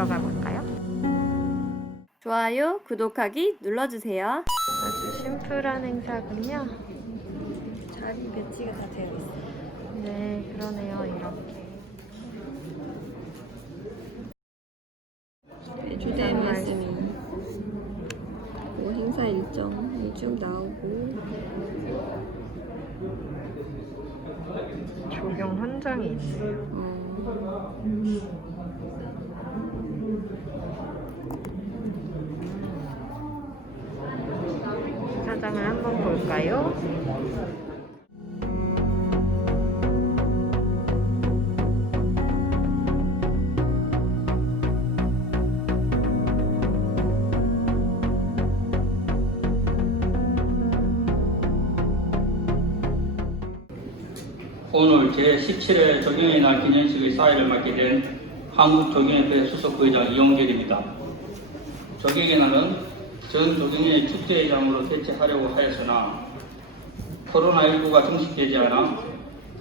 들어가 볼까요? 좋아요, 구독하기 눌러주세요. 아주 심플한 행사군요. 자리 배치가 다 되어 있어요. 네, 그러네요. 이렇게. 주된 말씀이 뭐 행사 일정이 쭉 나오고 조경 현장이 있어요. 사장을 한번 볼까요? 오늘 제17회 조경의 날 기념식의 사회를 맡게 된 한국조경협회 수석부회장 이용결입니다. 조경의 날은 전 조경의 축제회장으로 개최하려고 하였으나 코로나19가 종식되지 않아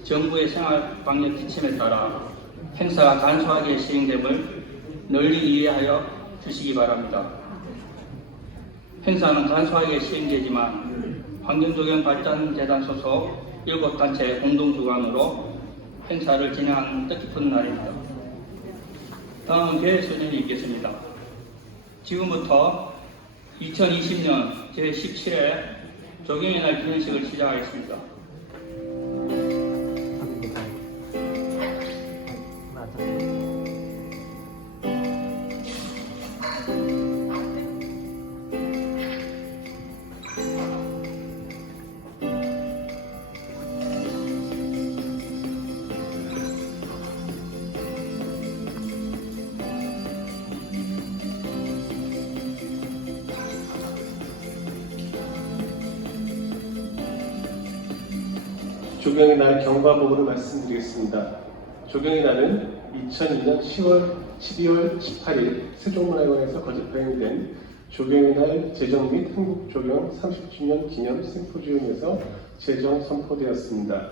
정부의 생활 방역 지침에 따라 행사가 간소하게 시행됨을 널리 이해하여 주시기 바랍니다. 행사는 간소하게 시행되지만 환경조경발전재단 소속 7단체 공동주관으로 행사를 진행하는 뜻깊은 날입니다. 다음은 개회 소년이 있겠습니다. 지금부터 2020년 제17회 조경의 날 기념식을 시작하겠습니다. 조경의 날 경과복으로 말씀드리겠습니다. 조경의 날은 2002년 12월 18일 세종문화회관에서 거듭행된 조경의 날 제정 및 한국조경 30주년 기념 심포지움에서 제정 선포되었습니다.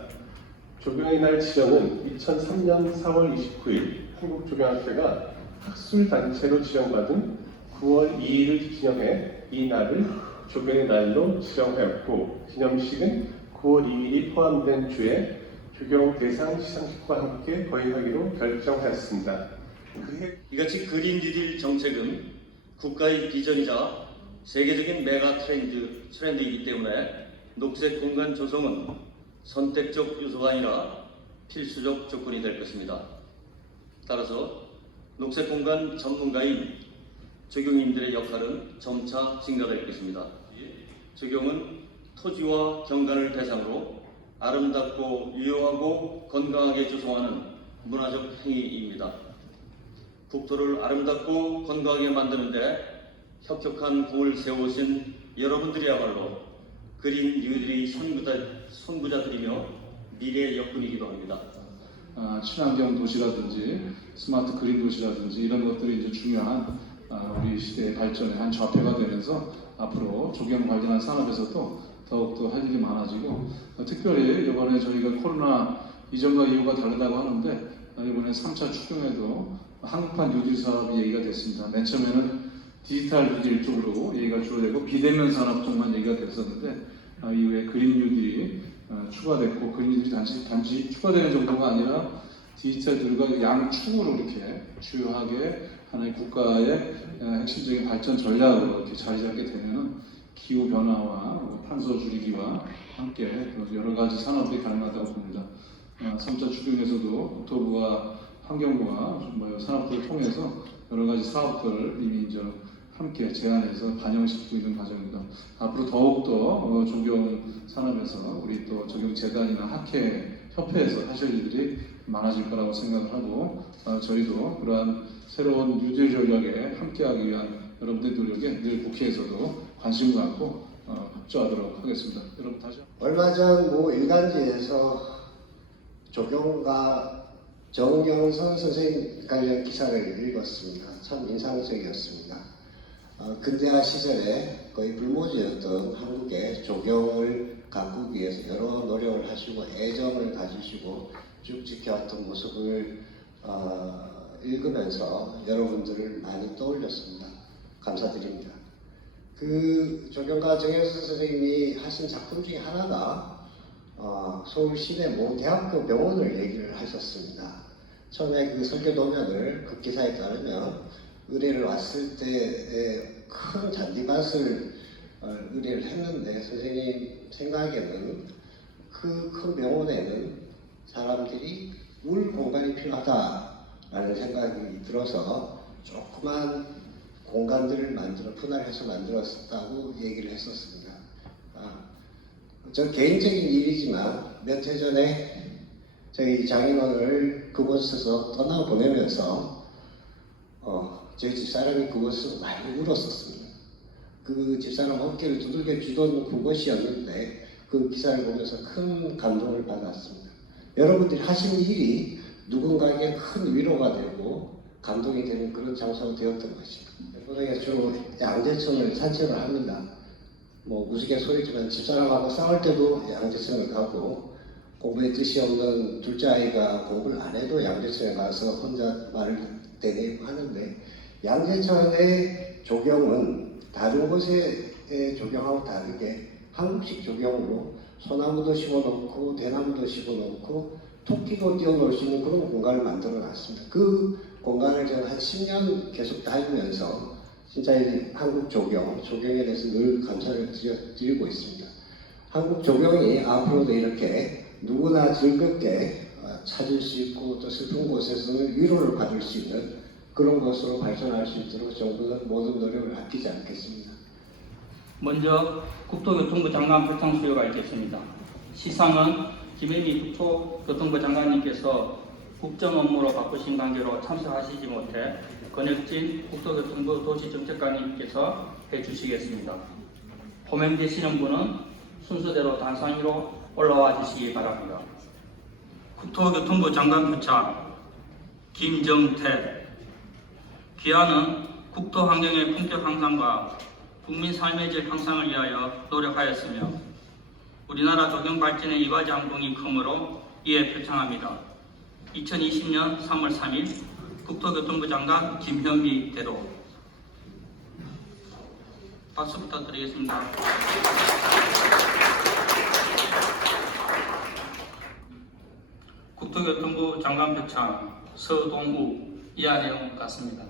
조경의 날 지정은 2003년 4월 29일 한국조경학회가 학술단체로 지정받은 9월 2일을 기념해 이 날을 조경의 날로 지정하였고, 기념식은 9월 2일이 포함된 주에 조경 대상 시상식과 함께 거행하기로 결정하였습니다. 이같이 그린 뉴딜 정책은 국가의 비전이자 세계적인 메가 트렌드이기 때문에 녹색 공간 조성은 선택적 요소가 아니라 필수적 조건이 될 것입니다. 따라서 녹색 공간 전문가인 조경인들의 역할은 점차 증가될 것입니다. 조경은 토지와 경관을 대상으로 아름답고 유용하고 건강하게 조성하는 문화적 행위입니다. 국토를 아름답고 건강하게 만드는데 혁혁한 공을 세우신 여러분들이야말로 그린 뉴딜의 선구자들이며 미래의 역군이기도 합니다. 친환경 도시라든지 스마트 그린 도시라든지 이런 것들이 이제 중요한 우리 시대의 발전의 한 좌표가 되면서 앞으로 조경 관련한 산업에서도 더욱더 할 일이 많아지고, 특별히 이번에 저희가 코로나 이전과 이후가 다르다고 하는데 이번에 3차 추경에도 한국판 뉴딜 사업이 얘기가 됐습니다. 맨 처음에는 디지털 뉴딜 쪽으로 얘기가 주어되고 비대면 산업 쪽만 얘기가 됐었는데 이후에 그린 뉴딜이 추가됐고, 그린 뉴딜이 단지 추가되는 정도가 아니라 디지털들과 양축으로 이렇게 주요하게 하나의 국가의 핵심적인 발전 전략으로 이렇게 자리 잡게 되면은 기후 변화와 탄소 줄이기와 함께 여러 가지 산업이 가능하다고 봅니다. 3차 추경에서도 국토부와 환경부와 산업부를 통해서 여러 가지 사업들을 이미 이제 함께 제안해서 반영시키고 있는 과정입니다. 앞으로 더욱더 조경 산업에서 우리 또 조경재단이나 학회, 협회에서 하실 일들이 많아질 거라고 생각을 하고, 저희도 그러한 새로운 뉴딜 전략에 함께하기 위한 여러분들의 노력에 늘 국회에서도 관심 갖고 협조하도록 하겠습니다. 여러분 다시 얼마 전 모 일간지에서 조경과 정경선 선생님 관련 기사를 읽었습니다. 참 인상적이었습니다. 근대화 시절에 거의 불모지였던 한국의 조경을 가꾸기 위해서 여러 노력을 하시고 애정을 가지시고 쭉 지켜왔던 모습을 읽으면서 여러분들을 많이 떠올렸습니다. 감사드립니다. 그 조경가 정혜수 선생님이 하신 작품 중에 하나가 서울 시내 모 대학교 병원을 얘기를 하셨습니다. 처음에 그 설교 도면을 그 기사에 따르면 의뢰를 왔을 때 큰 잔디밭을 의뢰를 했는데 선생님 생각에는 그 큰 병원에는 사람들이 울 공간이 필요하다라는 생각이 들어서 조그만 공간들을 분할해서 만들었다고 얘기를 했었습니다. 저 개인적인 일이지만 몇 해 전에 저희 장인어른을 그곳에서 떠나보내면서 저희 집사람이 그곳에서 많이 울었었습니다. 그 집사람 어깨를 두들겨 주던 그곳이었는데 그 기사를 보면서 큰 감동을 받았습니다. 여러분들이 하신 일이 누군가에게 큰 위로가 되고 감동이 되는 그런 장소가 되었던 것입니다. 이번에 주로 양재천을 산책을 합니다. 뭐 우스갯소리지만 집사람하고 싸울 때도 양재천을 가고 공부에 뜻이 없는 둘째 아이가 공부를 안 해도 양재천에 가서 혼자 말을 대내고 하는데 양재천의 조경은 다른 곳의 조경하고 다르게 한국식 조경으로 소나무도 심어놓고 대나무도 심어놓고 토끼도 띄워놓을 수 있는 그런 공간을 만들어 놨습니다. 그 공간을 저는 한 10년 계속 다니면서 진짜 이 한국 조경에 대해서 늘 감사를 드리고 있습니다. 한국 조경이 앞으로도 이렇게 누구나 즐겁게 찾을 수 있고 또 슬픈 곳에서는 위로를 받을 수 있는 그런 것으로 발전할 수 있도록 정부는 모든 노력을 아끼지 않겠습니다. 먼저 국토교통부 장관 표창 수여가 있겠습니다. 시상은 김혜미 국토교통부 장관님께서 국정 업무로 바쁘신 관계로 참석하시지 못해 권혁진 국토교통부 도시정책관님께서 해주시겠습니다. 호명되시는 분은 순서대로 단상 위로 올라와 주시기 바랍니다. 국토교통부 장관 표창 김정태. 기한은 국토 환경의 품격 향상과 국민 삶의 질 향상을 위하여 노력하였으며 우리나라 조경 발전에 이바지 함동이 크므로 이에 표창합니다. 2020년 3월 3일 국토교통부 장관 김현미 대도. 박수 부탁드리겠습니다. 국토교통부 장관 표창 서동우. 이하 내용 같습니다.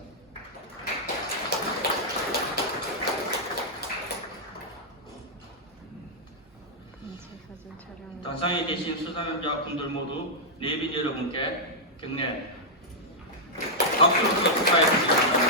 사진 촬영. 단상에 계신 수상자분들 모두 내빈 여러분께 격려 박수로 축하해 주시기 바랍니다.